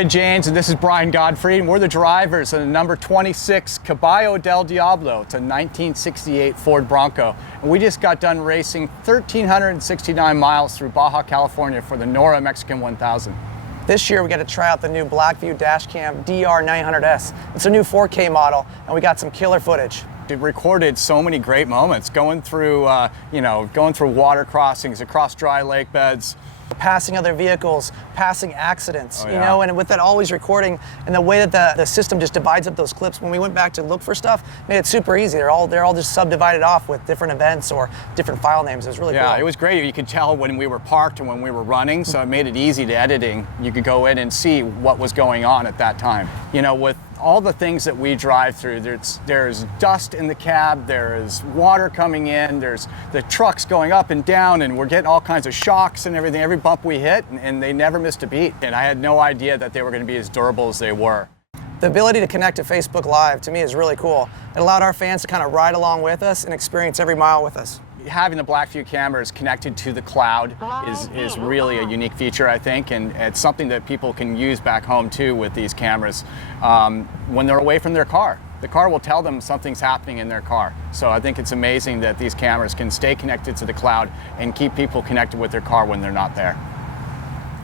boy Jaynes, and this is Brian Godfrey, and we're the drivers of the number 26 Caballo del Diablo. It's a 1968 Ford Bronco. And we just got done racing 1,369 miles through Baja California for the NORRA Mexican 1000. This year we got to try out the new BlackVue Dashcam DR900S. It's a new 4K model, and we got some killer footage. It recorded so many great moments, going through, going through water crossings, across dry lake beds. Passing other vehicles, passing accidents, yeah. you know, and with that always recording, and the way that the system just divides up those clips, when we went back to look for stuff, made it super easy. They're all just subdivided off with different events or different file names. It was really cool. Yeah, it was great. You could tell when we were parked and when we were running, so it made it easy to editing. You could go in and see what was going on at that time. You know, with all the things that we drive through, there's dust in the cab, there's water coming in, there's the trucks going up and down, and we're getting all kinds of shocks and everything, every bump we hit, and they never missed a beat. And I had no idea that they were going to be as durable as they were. The ability to connect to Facebook Live, to me, is really cool. It allowed our fans to kind of ride along with us and experience every mile with us. Having the BlackVue cameras connected to the cloud is really a unique feature, I think, and it's something that people can use back home too with these cameras when they're away from their car. The car will tell them something's happening in their car. So I think it's amazing that these cameras can stay connected to the cloud and keep people connected with their car when they're not there.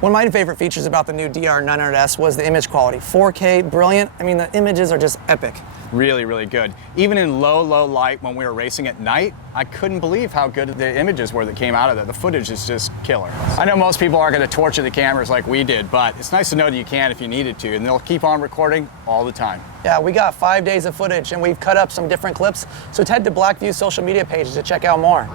One of my favorite features about the new DR900S was the image quality. 4K, brilliant. I mean, the images are just epic. Really, really good. Even in low light when we were racing at night, I couldn't believe how good the images were that came out of it. The footage is just killer. I know most people aren't going to torture the cameras like we did, but it's nice to know that you can if you needed to, and they'll keep on recording all the time. Yeah, we got 5 days of footage, and we've cut up some different clips, so head to BlackVue's social media pages to check out more.